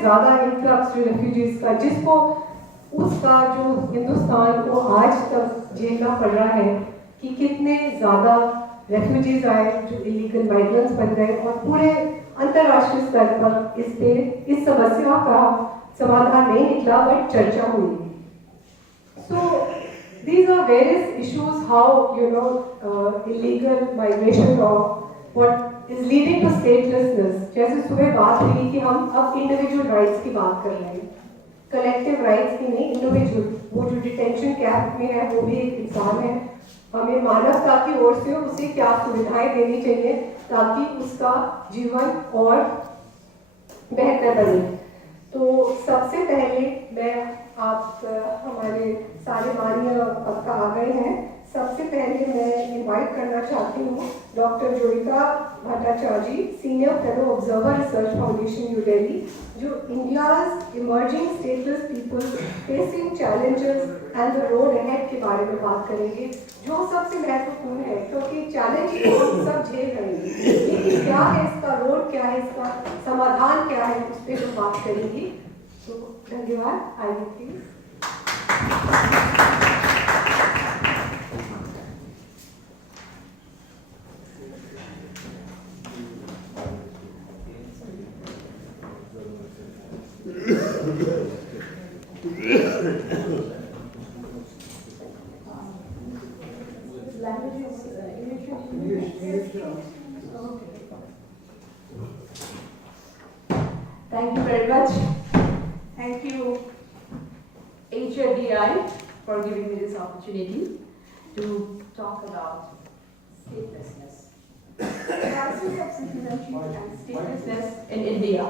ज़्यादा इन्फ्लक्स जो रेफ्यूजीज का, जिसको उसका जो हिंदुस्तान को आज तक झेलना पड़ रहा है कि कितने ज़्यादा रेफ्यूजीज आए जो इलीगल माइग्रेंट्स बन गए, और पूरे अंतर्राष्ट्रीय स्तर पर इस समस्या का समाधान नहीं निकला, बट चर्चा हुई. So these are various issues how illegal migration law what is leading to statelessness. जैसे सुबह बात हुई कि हम अब इंडिविजुअल राइट्स की बात कर रहे हैं, कलेक्टिव राइट्स की नहीं, इंडिविजुअल. वो जो डिटेंशन कैंप में है वो भी एक इंसान है, हमें मानवता की ओर से उसे क्या सुविधाएं देनी चाहिए ताकि उसका जीवन और बेहतर बने. तो सबसे पहले मैं आप हमारे सारे माननीय पक्का आ गए हैं. सबसे पहले मैं इनवाइट करना चाहती हूँ doctor Joyita Bhattacharjee, senior fellow observer research foundation new Delhi, जो India's emerging stateless people facing challenges and the road ahead के बारे में बात करेंगे, जो सबसे महत्वपूर्ण है क्योंकि चैलेंज को हम सब झेल रहे हैं, लेकिन क्या है इसका रोड, क्या है इसका समाधान, क्या है, उस पर हम बात करेंगी. तो धन्यवाद. आइए please. Thank you very much. Thank you, HRDI, for giving me this opportunity to talk about statelessness. The crisis of citizenship and statelessness in India.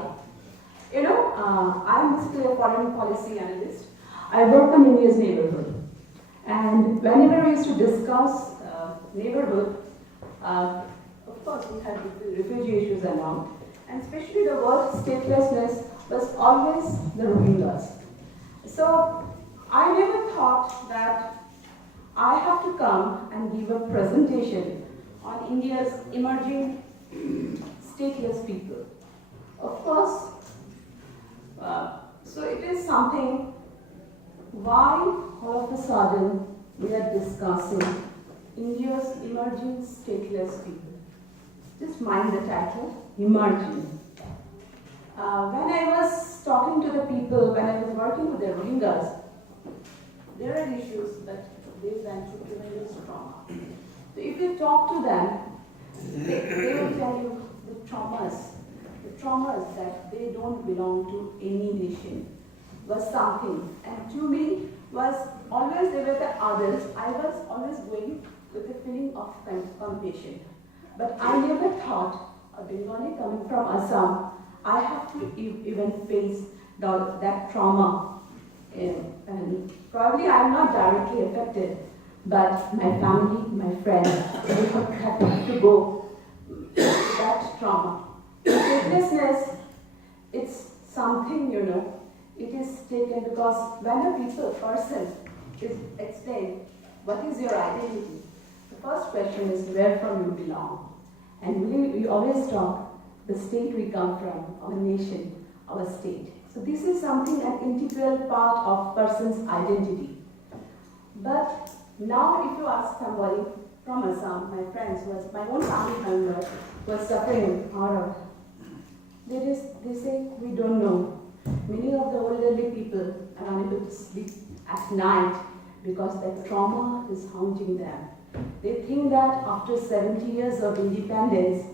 I'm basically a foreign policy analyst. I work on India's neighborhood. And whenever we used to discuss neighborhood, of course we had refugee issues around, and especially the word statelessness was always the Rohingyas. So I never thought that I have to come and give a presentation on India's emerging stateless people. Of course, so it is something why all of a sudden we are discussing India's emerging stateless people. Just mind the title, emerging. When I was talking to the people, when I was working with the Rohingyas, there are issues that they went through tremendous trauma. So if you talk to them, they will tell you the traumas that they don't belong to any nation was something. And to me, was always they were the others. I was always going with a feeling of compassion. But I never thought a Bengali coming from Assam, I have to even face that trauma. And probably I am not directly affected, but my family, my friends, they have had to go through that trauma. Statelessness, it's something, it is taken because when a person is explained, what is your identity? The first question is where from you belong. And we always talk the state we come from, our nation, our state. So this is something, an integral part of person's identity. But now if you ask somebody from Assam, my friends, who was my own family member, who was suffering horror, they say, we don't know. Many of the elderly people are unable to sleep at night because that trauma is haunting them. They think that after 70 years of independence,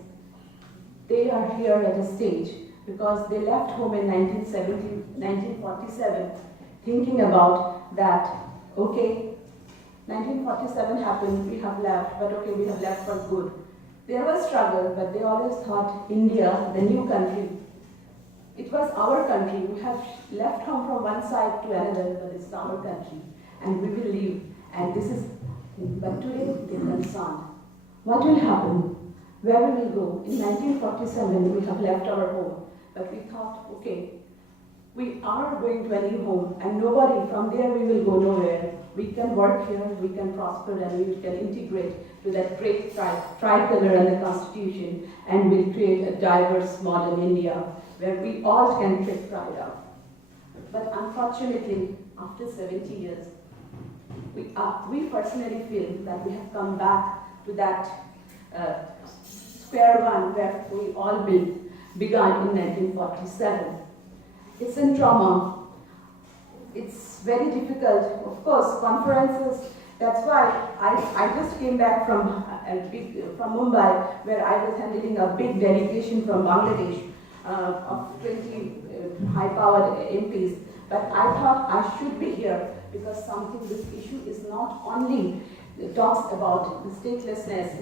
they are here at a stage because they left home in 1947 thinking about that, okay, 1947 happened, we have left, but okay, we have left for good. There was struggle, but they always thought India, the new country, it was our country. We have left home from one side to another, but it's our country, and we will leave. And this is, but today they're concerned. What will happen? Where will we go? In 1947, we have left our home, but we thought, okay, we are going to a new home, and nobody from there we will go nowhere. We can work here, we can prosper, and we can integrate to that great tricolor and the Constitution, and we'll create a diverse modern India where we all can take pride of. But unfortunately, after 70 years, we personally feel that we have come back to that square one where we all began in 1947. It's in trauma. It's very difficult. Of course, conferences, that's why I just came back from Mumbai, where I was handling a big delegation from Bangladesh of 20 high-powered MPs. But I thought I should be here because this issue is not only talks about the statelessness,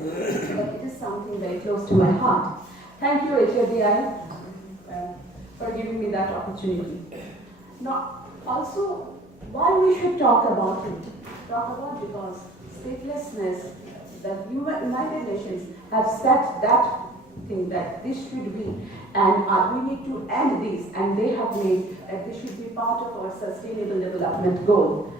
but it is something very close to my heart. Thank you, HRDI, for giving me that opportunity. Now, also, why we should talk about it? Because statelessness, the United Nations have set that thing that this should be, and we need to end this, and they have made that this should be part of our sustainable development goal.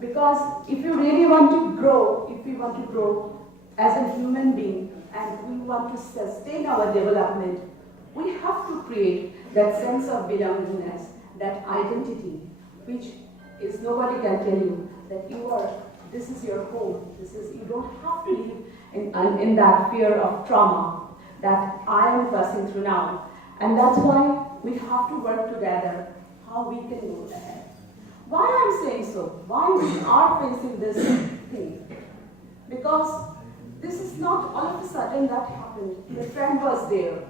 Because if you really want to grow, if we want to grow as a human being, and we want to sustain our development, we have to create that sense of belongingness, that identity, which is nobody can tell you that this is your home, you don't have to live in that fear of trauma that I am passing through now. And that's why we have to work together, how we can go ahead. Why I'm saying so? Why we are facing this thing? Because this is not all of a sudden that happened. The trend was there.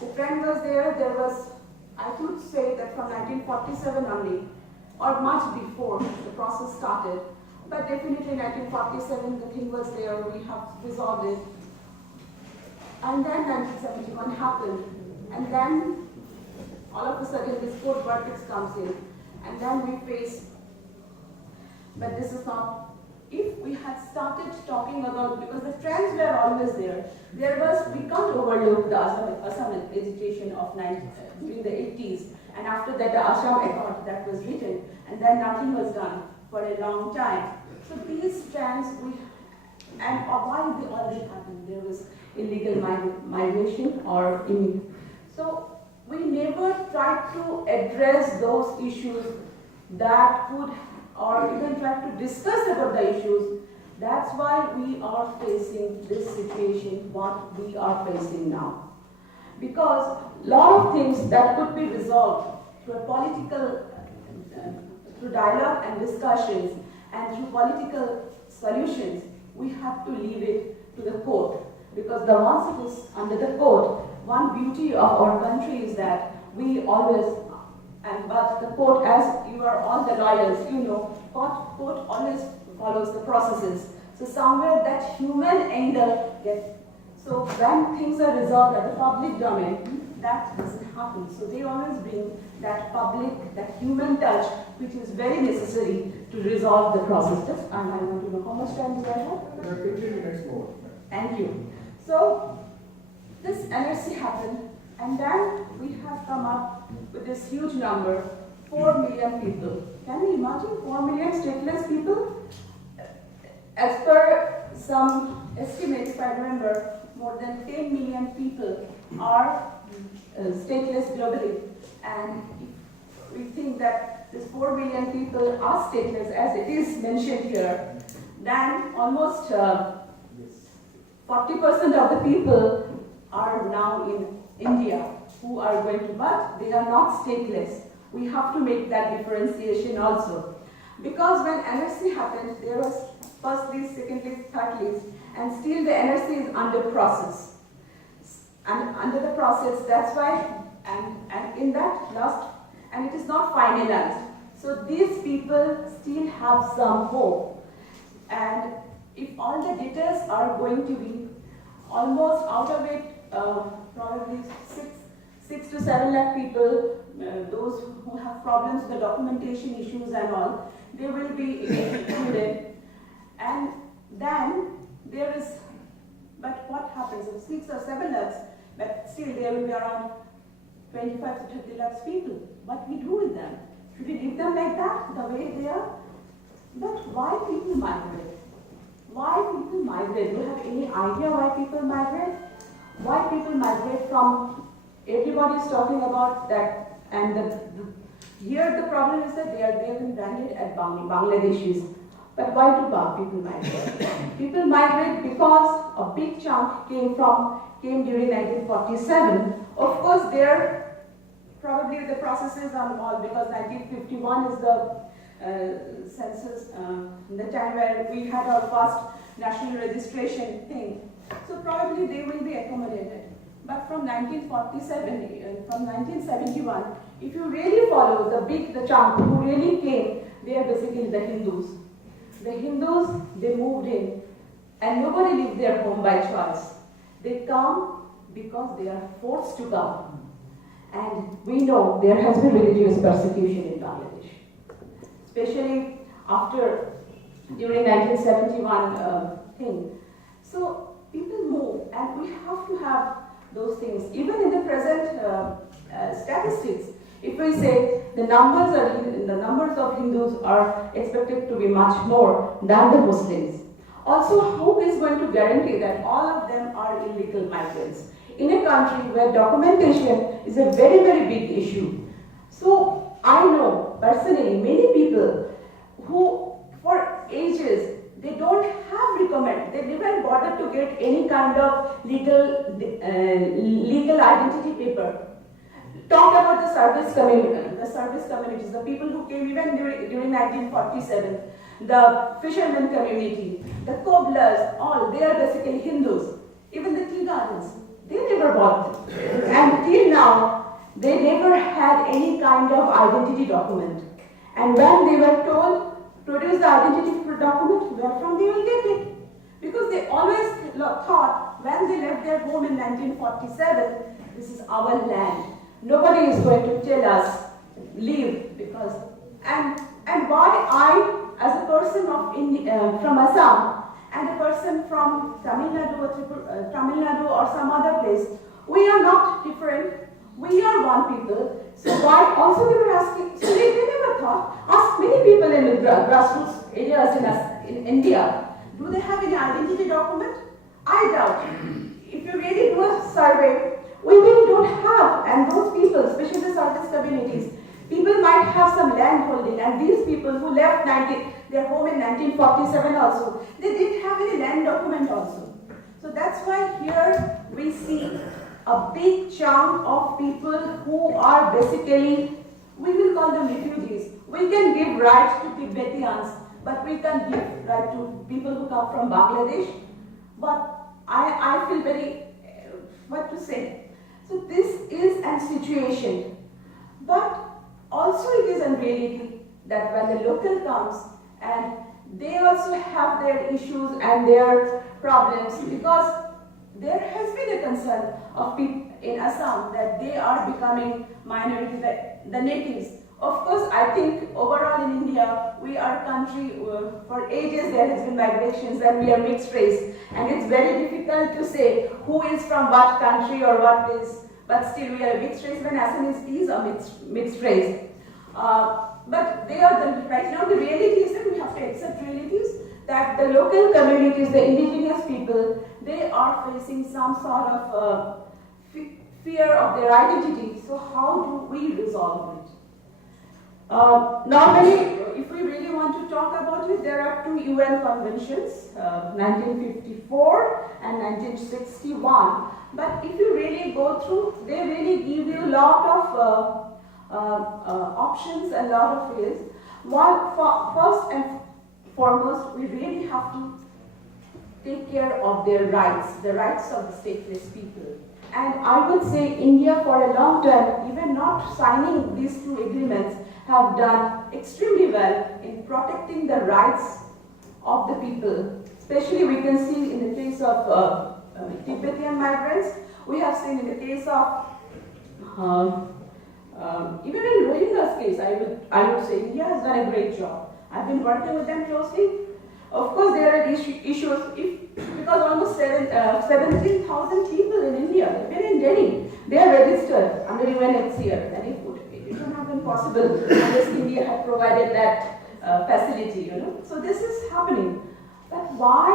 The trend was there. There was, I could say that from 1947 only, or much before the process started. But definitely in 1947 the thing was there. We have resolved it. And then 1971 happened, and then all of a sudden this court verdict comes in, and then we face, but this is not, if we had started talking about, because the trends were always there we can't overlook the Assam agitation of during the 80s, and after that the Assam Accord that was written, and then nothing was done for a long time. So these trends, and why they already happened, there was illegal migration so we never tried to address those issues that could, or even try to discuss about the issues. That's why we are facing this situation, what we are facing now. Because a lot of things that could be resolved through through dialogue and discussions and through political solutions, we have to leave it to the court. Because once it is under the court, one beauty of our country is that we always, but the court, as you are all the lawyers, you know, court always follows the processes. So somewhere that human angle gets, so when things are resolved at the public domain, that doesn't happen. So they always bring that public, that human touch, which is very necessary to resolve the process. And I want to know how much time do I have? 15 minutes more. Thank you. So this NRC happened, and then we have come up with this huge number, 4 million people. Can you imagine 4 million stateless people? As per some estimates, if I remember, more than 10 million people are stateless globally. And if we think that this 4 million people are stateless, as it is mentioned here, then almost 40% of the people are now in India who are going to, but they are not stateless. We have to make that differentiation also. Because when NRC happened, there was first list, second list, third list, and still the NRC is under process. And under the process, that's why, and in that last, and it is not finalized. So these people still have some hope. And if all the details are going to be almost out of it, probably 6 to 7 lakh people, those who have problems with the documentation issues and all, they will be included. And then there is, but what happens if 6 or 7 lakhs, but still there will be around 25 to 30 lakhs people. What we do with Should we leave them like that, the way they are? But why people migrate? Why people migrate? Do you have any idea why people migrate? Why people migrate from, everybody is talking about that, and here the problem is that they have been branded as Bangladeshis. But why do people migrate? People migrate because a big chunk came during 1947. Of course, there probably the processes are involved because 1951 is the census, the time where we had our first national registration thing. So probably they will be accommodated. But from 1947, from 1971, if you really follow the chunk who really came, they are basically the Hindus. The Hindus, they moved in, and nobody leaves their home by choice. They come because they are forced to come. And we know there has been religious persecution in Bangladesh, especially during 1971 thing. So people move, and we have to have those things. Even in the present statistics, if we say the numbers of Hindus are expected to be much more than the Muslims. Also, who is going to guarantee that all of them are illegal migrants in a country where documentation is a very, very big issue? So I know personally many people who for ages they don't have they never bothered to get any kind of legal identity paper. Talk about the service communities, the people who came even during 1947, the fishermen community, the cobblers, all, they are basically Hindus. Even the tea gardens, they never bought them. And till now, they never had any kind of identity document. And when they were told, produce the identity document, where from they will get it? Because they always thought, when they left their home in 1947, this is our land. Nobody is going to tell us, leave, because, and why I, as a person from Assam, and a person from Tamil Nadu or some other place, we are not different, we are one people. So why, also they were asking, so they never thought, ask many people in the grassroots areas in India, do they have any identity document? I doubt. If you really do a survey, we really don't have, and those people, especially the service communities, people might have some land holding, and these people who left their home in 1947 also, they didn't have any land document also. So that's why here we see a big chunk of people who are basically, we will call them refugees. We can give rights to Tibetans, but we can give right to people who come from Bangladesh. But I feel very, what to say? So this is a situation, but also it is a reality that when the local comes and they also have their issues and their problems, because there has been a concern of people in Assam that they are becoming minority, the natives. Of course, I think overall in India, we are a country for ages there has been migrations and we are mixed race. And it's very difficult to say who is from what country or what place, but still we are a mixed race when Assamese is a mixed race. But they are right now the reality is that we have to accept realities that the local communities, the indigenous people, they are facing some sort of fear of their identity. So how do we resolve it? Normally, if we really want to talk about it, there are two UN conventions, 1954 and 1961. But if you really go through, they really give you a lot of options and a lot of ways. First and foremost, we really have to take care of their rights, the rights of the stateless people. And I would say India for a long time, even not signing these two agreements, have done extremely well in protecting the rights of the people. Especially we can see in the case of Tibetan migrants, we have seen in the case of even in Rohingya's case, I would say India has done a great job. I've been working with them closely. Of course, there are issues because almost 17,000 people in India, even in Delhi, they are registered under UNHCR. And if you don't have them possible unless India had provided that facility, you know. So this is happening. But why?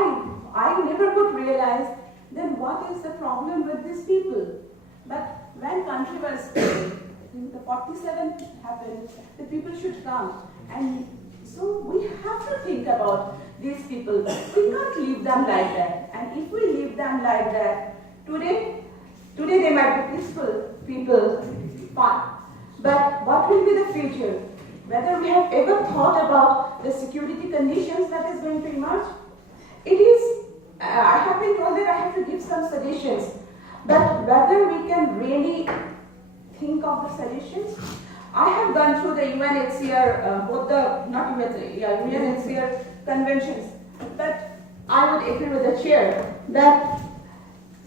I never could realize then what is the problem with these people. But when country was split, the 47 happened, the people should come. And so we have to think about these people. We can't leave them like that. And if we leave them like that, today they might be peaceful people, fine. But what will be the future? Whether we have ever thought about the security conditions that is going to emerge? It is, I have been told that I have to give some suggestions. But whether we can really think of the solutions, I have gone through the UNHCR, both the, not UNHCR conventions, but I would agree with the chair that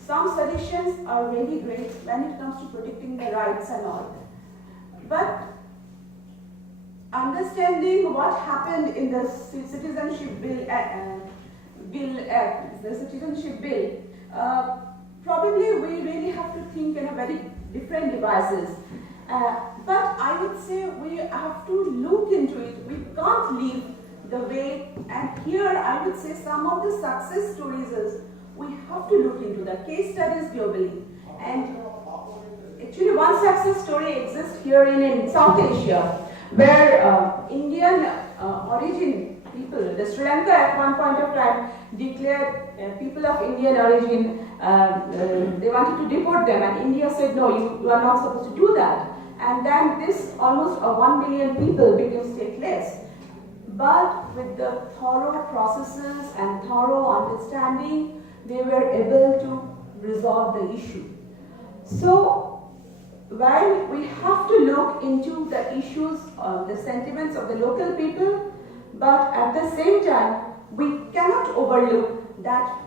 some solutions are really great when it comes to protecting the rights and all. But understanding what happened in the citizenship bill, probably we really have to think in a very different devices. But I would say we have to look into it. We can't leave the way, and here I would say some of the success stories is we have to look into the case studies globally. And actually one success story exists here in South Asia, where Indian origin people, the Sri Lanka at one point of time declared people of Indian origin, they wanted to deport them, and India said no, you are not supposed to do that. And then this almost 1 million people became stateless. But with the thorough processes and thorough understanding, they were able to resolve the issue. So while we have to look into the issues, the sentiments of the local people, but at the same time, we cannot overlook that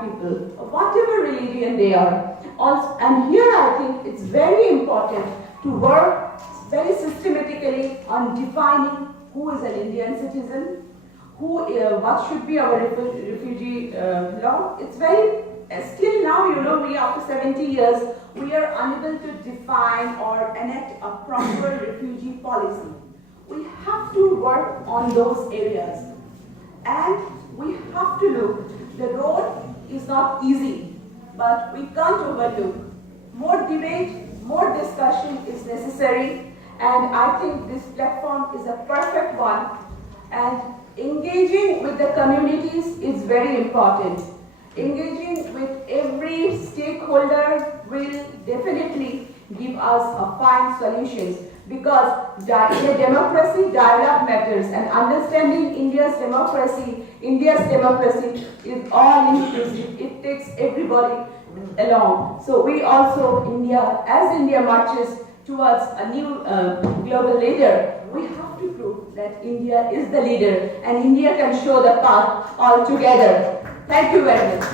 people, whatever religion they are. Also, and here I think it's very important to work very systematically on defining who is an Indian citizen, what should be our refugee law. It's very, still now, you know, we after 70 years, we are unable to define or enact a proper refugee policy. We have to work on those areas. And we have to look, the road is not easy, but we can't overlook. More debate, more discussion is necessary, and I think this platform is a perfect one. And engaging with the communities is very important. Engaging with every stakeholder will definitely give us a fine solutions, because in a democracy, dialogue matters, and understanding India's democracy is all inclusive. It takes everybody along. So we also, as India marches towards a new global leader, we have to prove that India is the leader, and India can show the path all together. Thank you very much.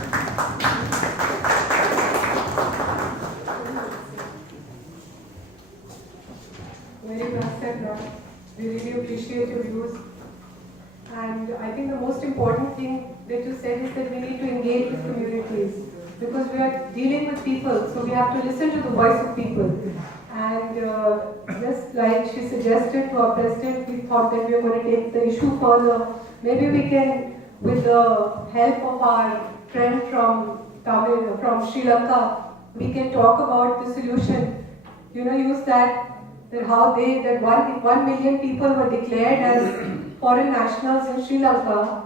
Very well said, Ram. We really appreciate your views. And I think the most important thing that you said is that we need to engage with communities, because we are dealing with people, so we have to listen to the voice of people. And just like she suggested to our president, we thought that we were going to take the issue further. Maybe we can, with the help of our friend from Sri Lanka, we can talk about the solution. You know, use that how that 1 million people were declared as foreign nationals in Sri Lanka.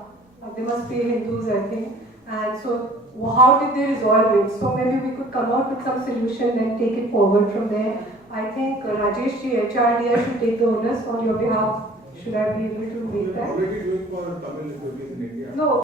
They must be Hindus, I think. And so, how did they resolve it? So maybe we could come out with some solution and take it forward from there. I think Rajesh ji, HRDI should take the onus on your behalf. Should I be able to make that? Already doing for Tamil in India. No.